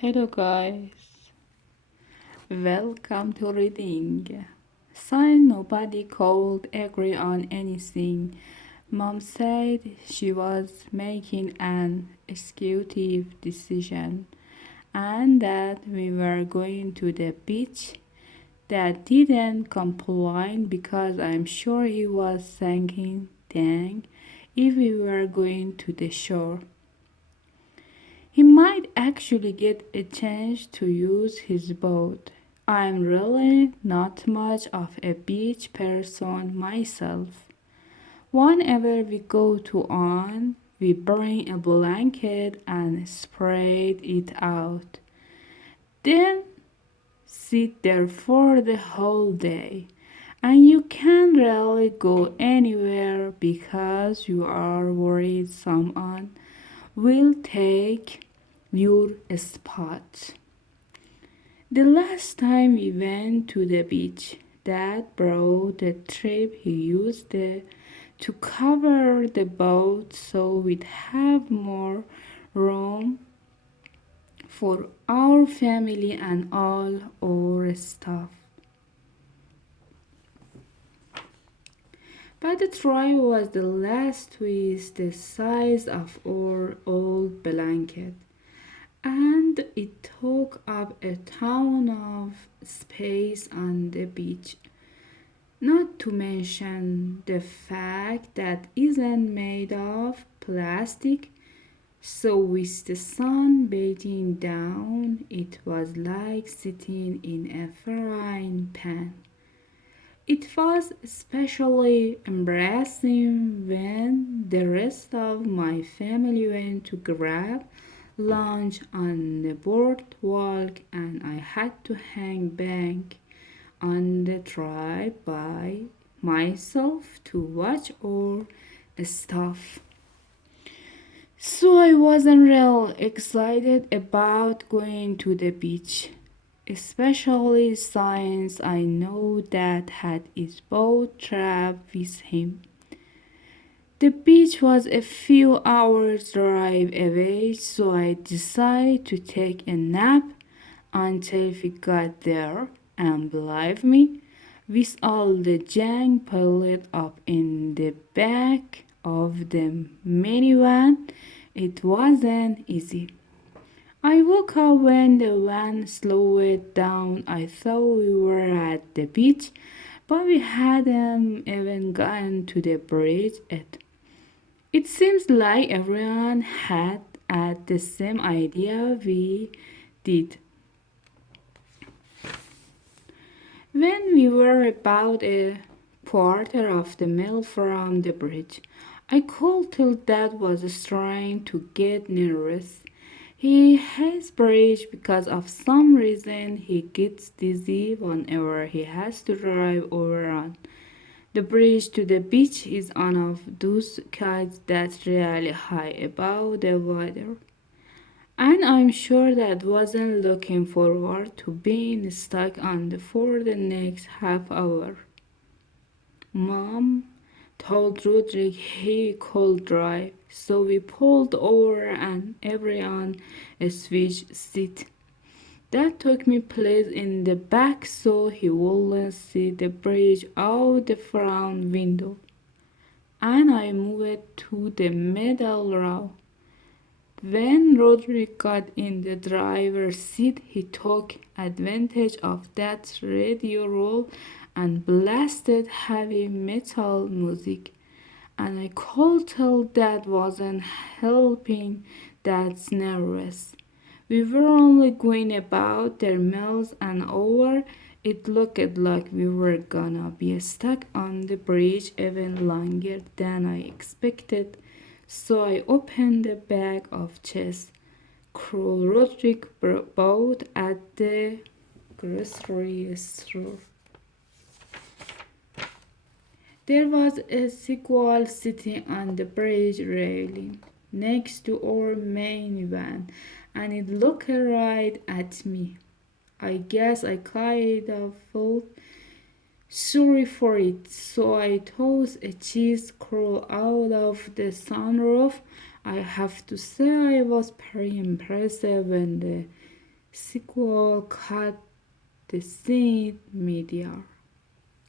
Hello guys, welcome to reading. Since nobody could agree on anything, Mom said she was making an executive decision and that we were going to the beach. Dad didn't complain because I'm sure he was thinking, dang, if we were going to the shore. He might actually get a chance to use his boat. I'm really not much of a beach person myself. Whenever we go to one, we bring a blanket and spread it out. Then sit there for the whole day. And you can't really go anywhere because you are worried someone will take your spot. The last time we went to the beach, Dad brought the strip he used to cover the boat so we'd have more room for our family and all our stuff. But the tray was the last twice the size of our old blanket, and it took up a ton of space on the beach. Not to mention the fact that it isn't made of plastic, so with the sun beating down, it was like sitting in a frying pan. It was especially embarrassing when the rest of my family went to grab lunch on the boardwalk and I had to hang back on the drive by myself to watch all stuff. So I wasn't real excited about going to the beach, especially since I know Dad had his boat trap with him. The beach was a few hours drive away, so I decided to take a nap until we got there. And believe me, with all the junk piled up in the back of the minivan, it wasn't easy. I woke up when the van slowed down. I thought we were at the beach, but we hadn't even gotten to the bridge yet. It seems like everyone had the same idea we did. When we were about a quarter of the mile from the bridge, I could tell Dad was trying to get nervous. He hates bridge because of some reason he gets dizzy whenever he has to drive over on. The bridge to the beach is one of those kites that's really high above the water. And I'm sure that wasn't looking forward to being stuck on the for the next half hour. Mom told Roderick he could drive, so we pulled over and everyone switched seat. That took me place in the back so he wouldn't see the bridge out the front window. And I moved to the middle row. When Roderick got in the driver's seat, he took advantage of that radio roll and blasted heavy metal music. And I could tell that wasn't helping Dad's nervous. We were only going about 10 miles an hour. It looked like we were gonna be stuck on the bridge even longer than I expected. So I opened the bag of cheese Roderick bought at the grocery store. There was a seagull sitting on the bridge railing next to our minivan, and it looked right at me. I guess I kind of felt sorry for it, so I tossed a cheese curl out of the sunroof. I have to say I was pretty impressed when the Sequel cut the scene mid-air.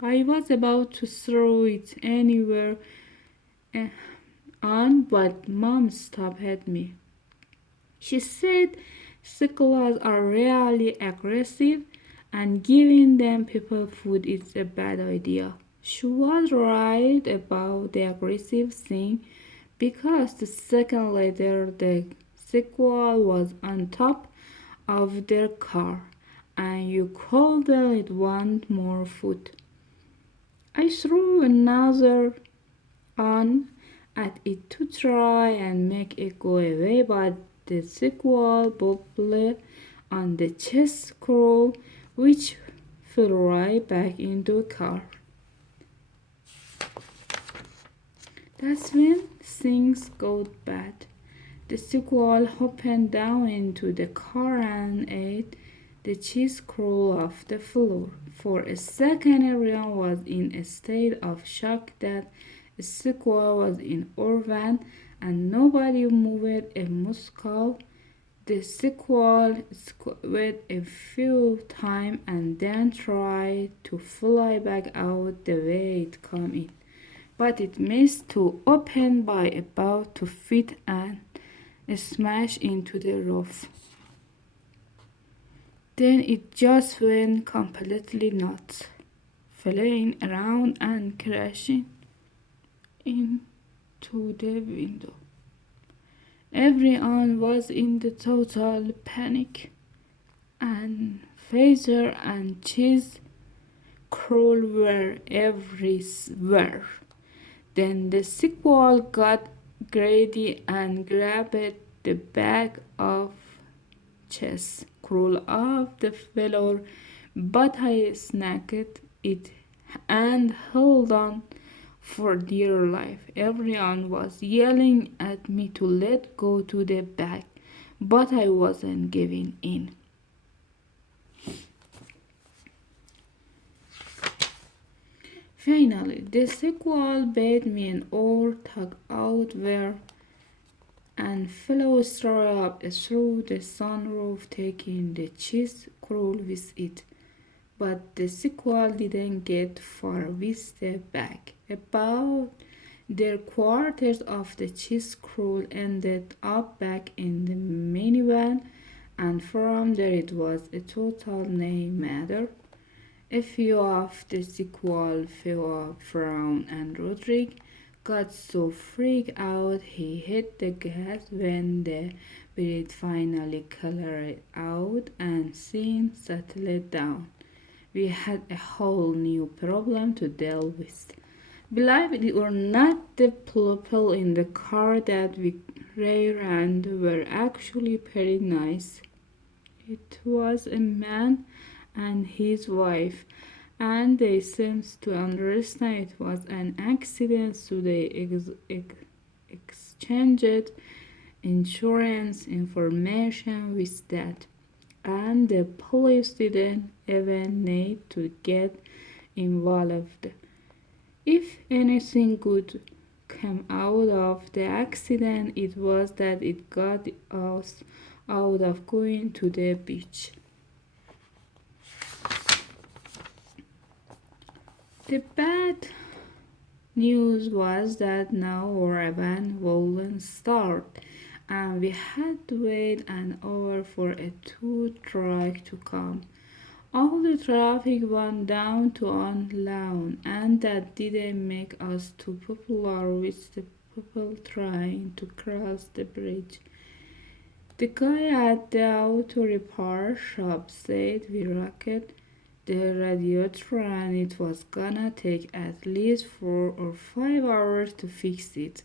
I was about to throw it anywhere eh, on, but Mom stopped me. She said cichlids are really aggressive and giving them people food is a bad idea. She was right about the aggressive thing because the second later the sequel was on top of their car and you called it want more food. I threw another on at it to try and make it go away, but the sequel bubbled on the chest scroll, which fell right back into the car. That's when things got bad. The sequel hopped down into the car and ate the cheese scroll off the floor. For a second, everyone was in a state of shock that a sequel was in our van and nobody moved a muscle. The sequel squeaked a few times and then tried to fly back out the way it came in, but it missed to open by about 2 feet and smashed into the roof. Then it just went completely nuts, flying around and crashing into the window. Everyone was in the total panic, and Phaser and cheese crawl were everywhere. Then the sequel got greedy and grabbed the bag of cheese crawl off the floor, but I snagged it and held on for dear life. Everyone was yelling at me to let go to the bag, but I wasn't giving in. Finally, the sequel bade me an oar tug out where and flew straight up through the sunroof, taking the cheese crawl with it. But the sequel didn't get far with the bag. About their quarters of the cheese crawl ended up back in the minivan, and from there it was a total no matter. A few of the sequel fell up from, and Roderick got so freaked out he hit the gas when the breath finally cleared out and scene settled down. We had a whole new problem to deal with. Believe it or not, the people in the car that we ran were actually pretty nice. It was a man and his wife, and they seemed to understand it was an accident, so they exchanged insurance information with that, and the police didn't even need to get involved. If anything good came out of the accident, it was that it got us out of going to the beach. The bad news was that now our event wouldn't start, and we had to wait an hour for a tow truck to come. All the traffic went down to on lawn, and that didn't make us too popular with the people trying to cross the bridge. The guy at the auto repair shop said we rocked the radiator and it was gonna take at least 4 or 5 hours to fix it.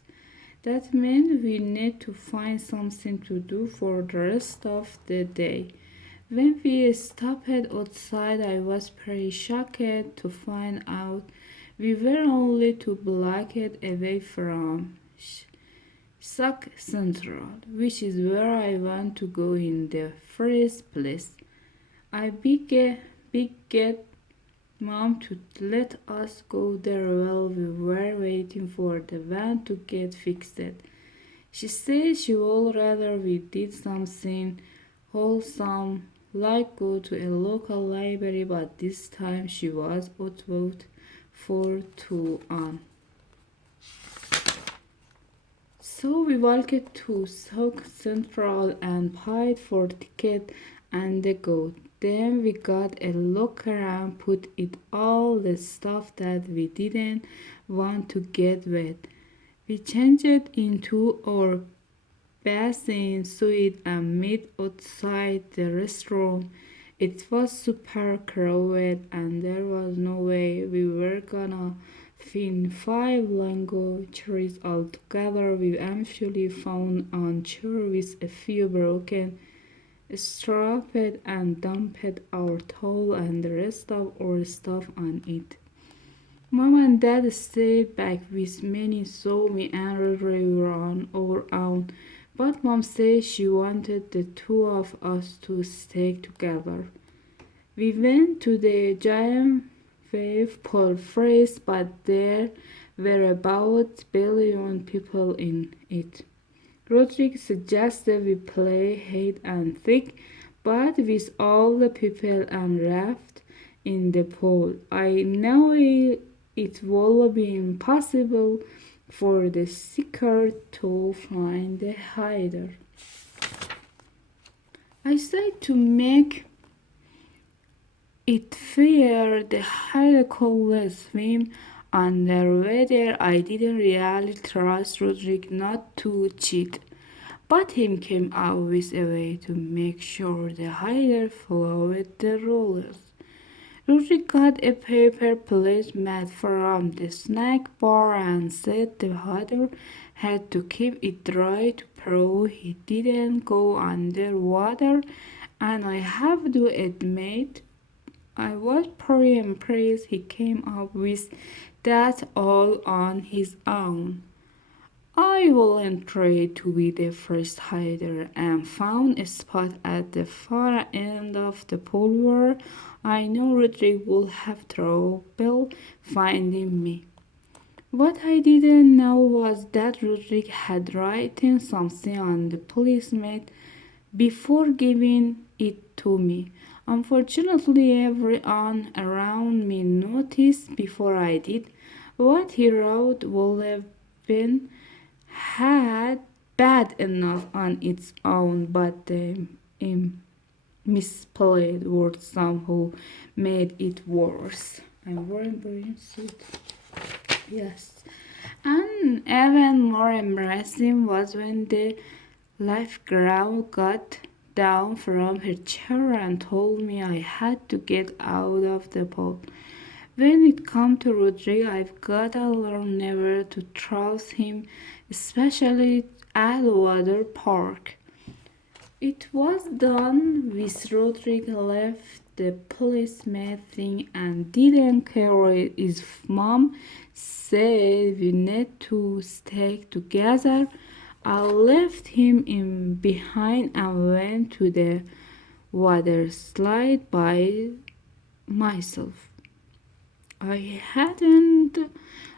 That meant we need to find something to do for the rest of the day. When we stopped outside, I was pretty shocked to find out we were only 2 blocks away from Sac Central, which is where I want to go in the first place. I begged Mom to let us go there while we were waiting for the van to get fixed. She said she would rather we did something wholesome like go to a local library, but this time she was outvoted 4-1. So we walked to South Central and paid for ticket and the go. Then we got a locker and put it all the stuff that we didn't want to get wet. We changed it into our bathing suit and met outside the restaurant. It was super crowded and there was no way we were gonna find 5 languages altogether. We eventually found a chair with a few broken straps and dumped our towel and the rest of our stuff on it. Mom and Dad stayed back with me, so me and Rory were on our own. But Mom said she wanted the two of us to stay together. We went to the giant wave pool race, but there were about billion people in it. Roderick suggested we play hide and seek, but with all the people and raft in the pool, I know it will be impossible for the seeker to find the hider. I said to make it fair, the hider could swim underwater. I didn't really trust Roderick not to cheat, but him came up with a way to make sure the hider followed the rules. Roderick got a paper plate mat from the snack bar and said the hider had to keep it dry to prove he didn't go underwater, and I have to admit I was pretty impressed he came up with that all on his own. I volunteered to be the first hider and found a spot at the far end of the pool where I knew Roderick would have trouble finding me. What I didn't know was that Roderick had written something on the policemat before giving it to me. Unfortunately, everyone around me noticed before I did. What he wrote would have been had bad enough on its own, but the misspelled word somehow made it worse. I'm wearing green suit. Yes. And even more embarrassing was when the lifeguard got down from her chair and told me I had to get out of the pool. When it comes to Rodrigo, I've gotta learn never to trust him, especially at the water park. It was done with Rodrigo left the policeman thing and didn't care his mom said we need to stay together. I left him in behind and went to the water slide by myself. I hadn't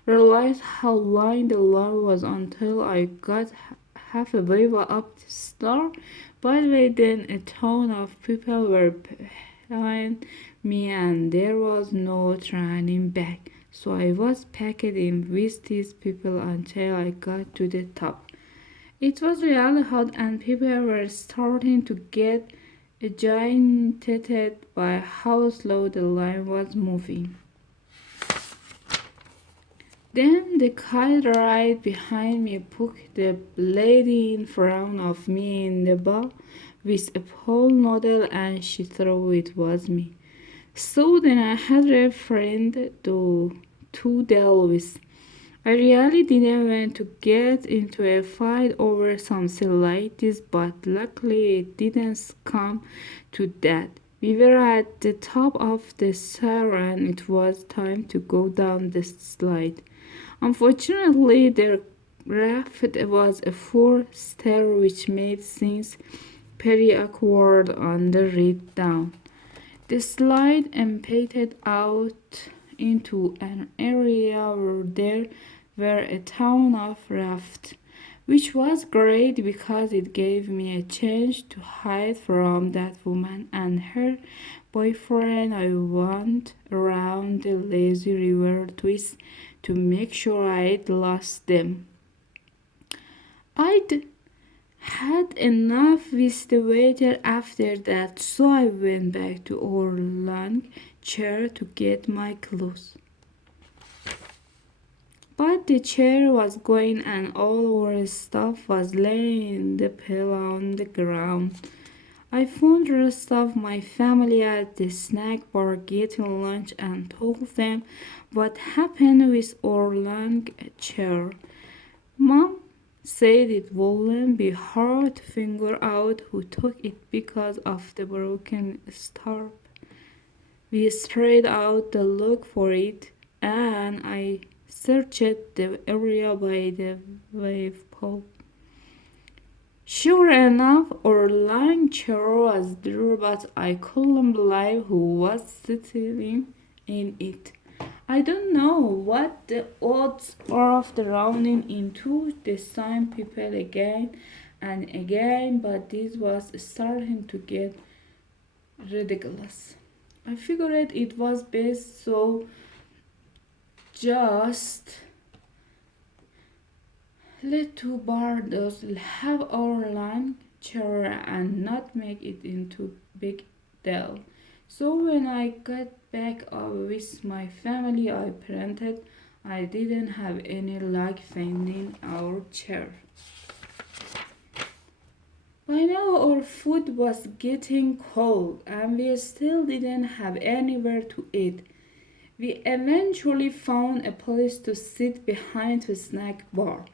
realized how long the line was until I got halfway up the start. By the way, then a ton of people were behind me and there was no turning back. So I was packed in with these people until I got to the top. It was really hot and people were starting to get agitated by how slow the line was moving. Then the kite right behind me poked the lady in front of me in the back with a pole noodle and she thought it was me. So then I had a friend to deal with. I really didn't want to get into a fight over something like this, but luckily it didn't come to that. We were at the top of the stair and it was time to go down the slide. Unfortunately, the raft was a four-stair which made things pretty awkward on the ride down. The slide emptied out into an area where there were a ton of rafts. which was great because it gave me a chance to hide from that woman and her boyfriend. I went around the lazy river twist to make sure I'd lost them. I'd had enough with the waiter after that, so I went back to our long chair to get my clothes. But the chair was going and all our stuff was laying in the pile on the ground. I found the rest of my family at the snack bar getting lunch and told them what happened with our long chair. Mom said it wouldn't be hard to figure out who took it because of the broken strap. We spread out the look for it, and I searched the area by the wave pool. Sure enough, our long chair was there, but I couldn't believe who was sitting in it. I don't know what the odds are of the rounding into the same people again and again, but this was starting to get ridiculous. I figured it was best so just let two bardos have our long chair and not make it into big deal. So when I got back up with my family, I pretended I didn't have any luck finding our chair. By now our food was getting cold and we still didn't have anywhere to eat. We eventually found a place to sit behind the snack bar.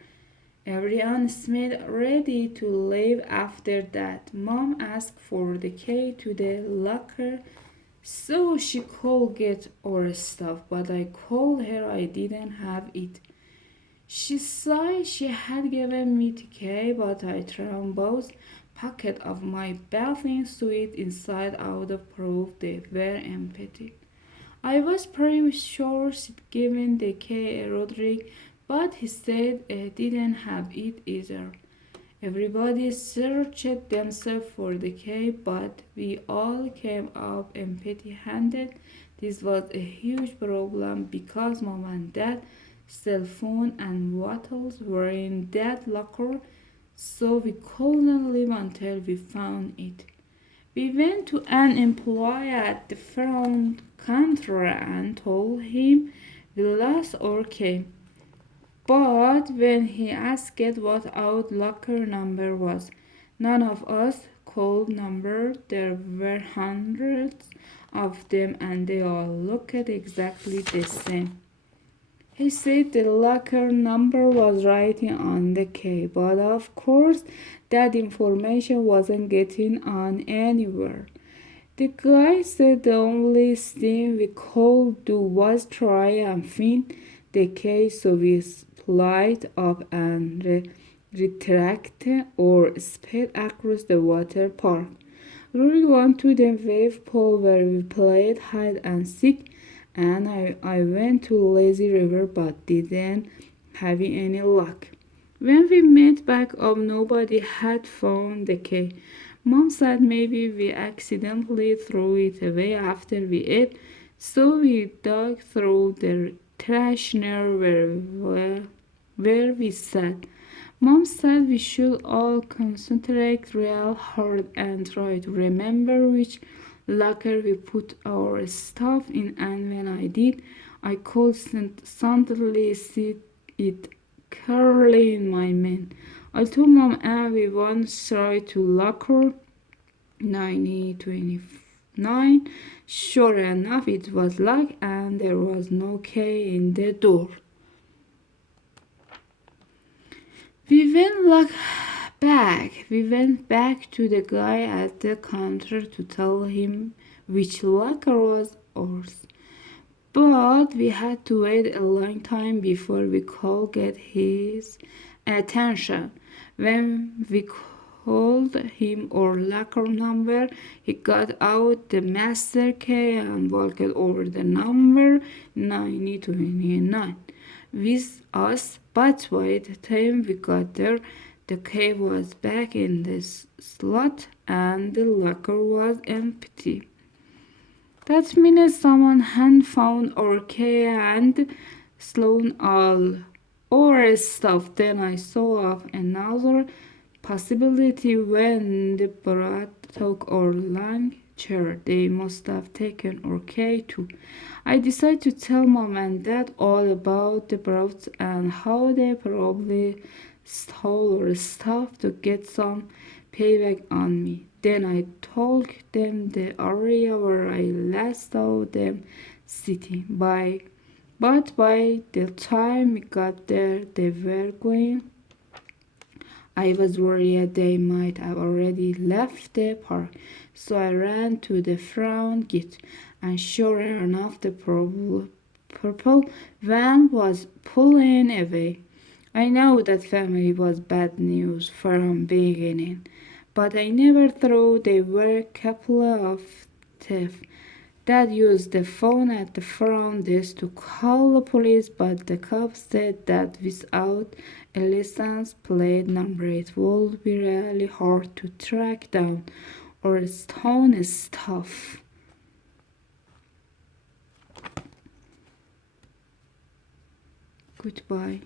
Everyone seemed ready to leave after that. Mom asked for the key to the locker so she could get our stuff, but I called her I didn't have it. She said she had given me the key, but I threw both pockets of my bathing suit inside out of proof they were empty. I was pretty sure she'd given the key to Roderick, but he said he didn't have it either. Everybody searched themselves for the key, but we all came up empty-handed. This was a huge problem because Mom and Dad's cell phone and bottles were in that locker, so we couldn't leave until we found it. We went to an employee at the front counter and told him we lost our key. But when he asked what our locker number was, none of us could number. There were hundreds of them and they all looked exactly the same. He said the locker number was written on the key, but of course that information wasn't getting on anywhere. The guy said the only thing we could do was try and find the key, so we split up and retract or sped across the water park. We went to the wave pool where we played hide and seek, and I went to lazy river but didn't have any luck. When we met back up, nobody had found the key. Mom said maybe we accidentally threw it away after we ate, so we dug through the trash near where we sat. Mom said we should all concentrate real hard and try to remember which locker we put our stuff in, and when I did, I could suddenly see it clearly in my mind. I told Mom and we once tried to locker 9029. Sure enough, it was locked and there was no key in the door. We went back to the guy at the counter to tell him which locker was ours. But we had to wait a long time before we could get his attention. When we called him our locker number, he got out the master key and walked over the number 9029 with us, but by the time we got there, The key was back in the slot and the locker was empty. That means someone had found our key and stolen all our stuff. Then I saw of another possibility when the brat took our long chair. They must have taken our key too. I decided to tell mom and dad all about the brats and how they probably stole our stuff to get some payback on me. Then I told them the area where I last saw them sitting. But by the time we got there, they were going. I was worried they might have already left the park, so I ran to the front gate, and sure enough, the purple van was pulling away. I know that family was bad news from beginning, but I never thought they were capable of theft. Dad used the phone at the front desk to call the police, but the cops said that without a license plate number it would be really hard to track down or stone stuff. Goodbye.